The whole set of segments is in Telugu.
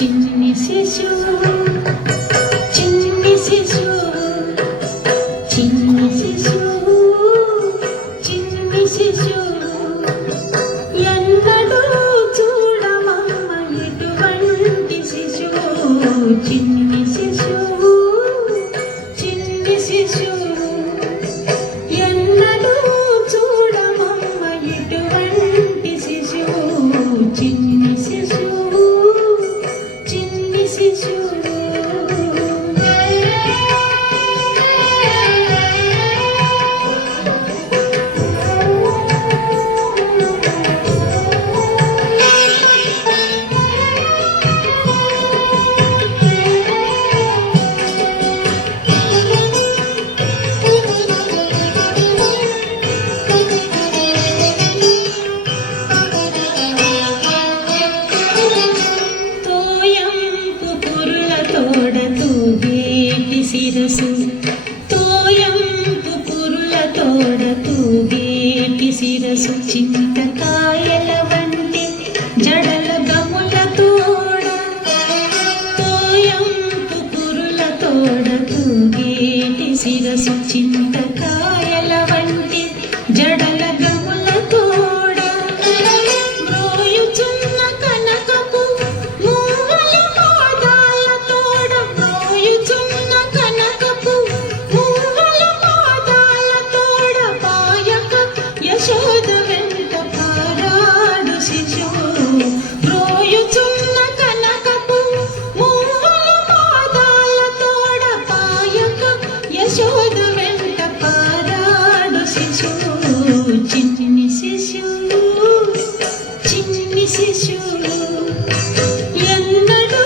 చిన్ని శిశువు చిన్ని శిశువు చిన్ని శిశువు చిన్ని శిశువు ఎన్నడూ చూడమమ్మ ఇటువంటి శిశువు చిన్ని శిశువు చిన్ని శిశువు ఎన్నడూ చూడమమ్మ ఇటువంటి శిశువు చిన్ని శిశువు చిన్ని శిశువు శిరసు తోయంపు కురుల తోడ తూగేటి శిరసు చింతకాయల వంటి జడల గముల తోడ తోయంపు కురుల తోడ తూగేటి శిరసు చింతకాయల వంటి జడల గముల తోడ మ్రోయుచున్న కనకపు మూవల పాదాల తోడ మ్రోయుచున్న యశోద వెంట పారాడు శిశువు మ్రోయుచున్న కనకపు మూవల పాదాల తోడ పాయక యశోద వెంట పారాడు శిశువు చిన్ని శిశువు చిన్ని శిశువు ఎన్నడూ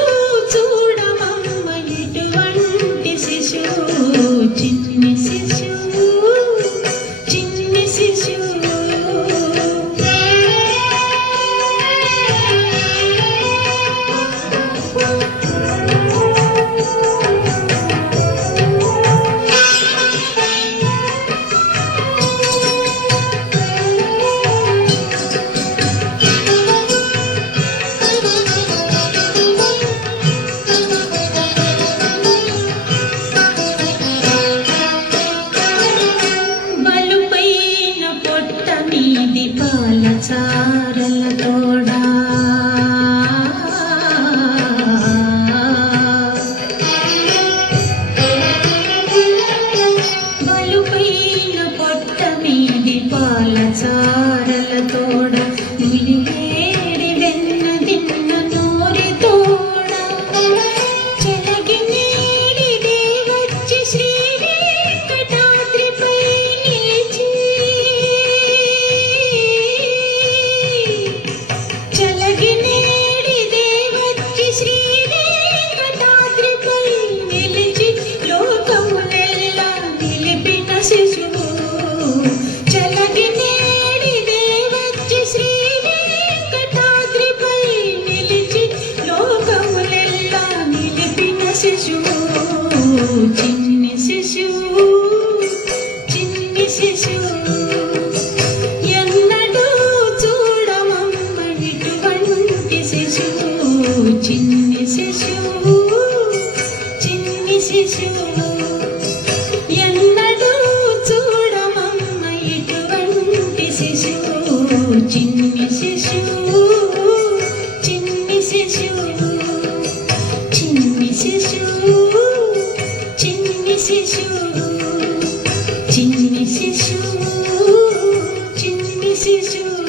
చూడమమ్మ ఇటువంటి శిశువు చిన్ని శిశువు చిన్ని శిశువు చారల తోడా బలుపైన పొట్ట మీది పాల చారల తోడ నులివేడి వెన్న దిన్న నోరి తోడ చెలగి నీడి దేవచ్చి శ్రీ వెంకటాద్రిపై నిలిచి శ్రీ వెంకటాద్రిపై నిలిచి లోకములెల్లా నిలిపిన శిశువు చలగి నేడి దేవచ్చి శ్రీ వెంకటాద్రిపై నిలిచి లోకములెల్లా నిలిపిన శిశువు చిన్ని శిశువు చిన్ని శిశువు ఎన్నడూ చూడమమ్మ ఇటువంటి శిశువు చిన్ని శిశువు చిన్ని శిశువు ఎన్నడూ చూడమమ్మ ఇటువంటి శిశువు చిన్ని శిశువు చిన్ని శిశువు చిన్ని శిశువు చిన్ని శిశువు చిన్ని శిశువు చిన్ని శిశువు